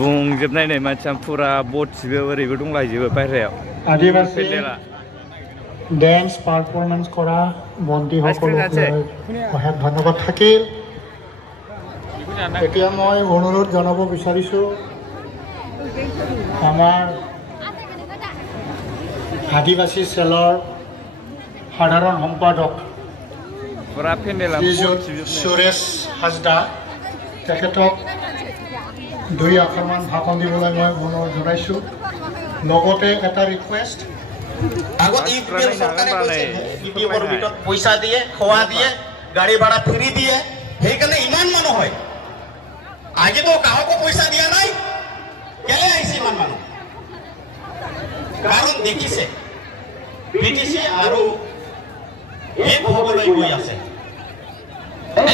बुंजोबनाय नै मानसिया फुरा बटसिबो ओरैबो दंलायजोबो बायह्रायाव आदिबासी ডেন্স পারফরমেন্স করা বন্দীসকলক অশেষ ধন্যবাদ থাকিল। এতিয়া মই অনুৰোধ জনাব বিচাৰিছোঁ আমাৰ আদিবাসী চেলৰ সাধাৰণ সম্পাদক সুৰেশ হাজদা তেখেতক দুই আখৰমান ভাষণ দিবলৈ মই অনুৰোধ জনাইছোঁ। লগতে এটা ৰিকুৱেষ্ট, আগত ইউপিএল চৰকাৰে কৈছে ইউপিএলৰ ভিতৰত পইচা দিয়ে, খোৱা দিয়ে, গাড়ী ভাড়া ফ্ৰী দিয়ে, সেইকাৰণে ইমান মানুহ হয়। আজিতো কাহকো পইচা দিয়া নাই, কেলে আহিছে ইমান মানুহ? কাৰণ দেখিছে বিটিচি আৰু এক হ'বলৈ গৈ আছে।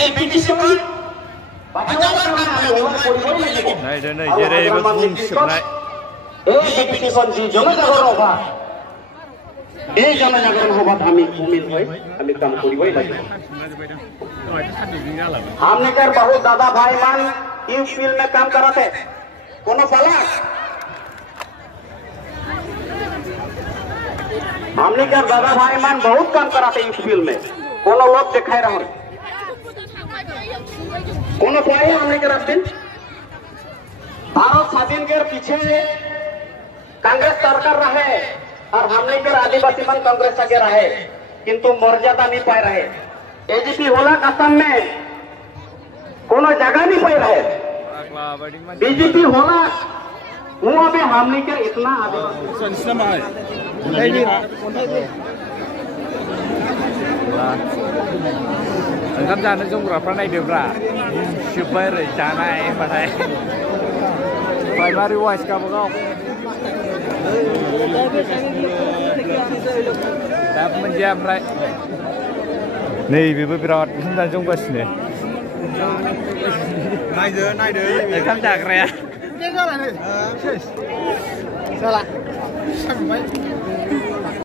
এই বিটিচিখন বাঁচাবৰ কাৰণে কৰিবই লাগিব। এই বিটিচিখন যি জনজাগৰণ সভা, এই জনজাগরণ সভাত আমি সামিল হই, আমি কাম করিবই লাগিব। हमने कर बहुत दादा भाई मान यूपीएल में काम कराते, कोनो पलक हमने कर दादा भाई मान बहुत काम कराते यूपीएल में, कोनो लोग दिखाई रहा कोनो पाए हमने कर दिन भारत स्वाधीन के पीछे कांग्रेस सरकार रहे और हमने कर आदिवासी मन कांग्रेस आगे रहे। किंतु मर्यादा नहीं पा रहे। एजीपी होला असम में कोनो जगह नहीं पा रहे। बीजेपी होला वो अभी हमने के इतना ओंखाम जानो जोमग्राफ्रा नायदोब्रा जोब्बाय ओरै जानाय होनबाथाय प्राइमारि वाइस गावबागाव दा मोनजाया ओमफ्राय नैबेबो बिराद ओंखाम जानो जमगासिनो नायदो ओंखाम जाग्राया जाला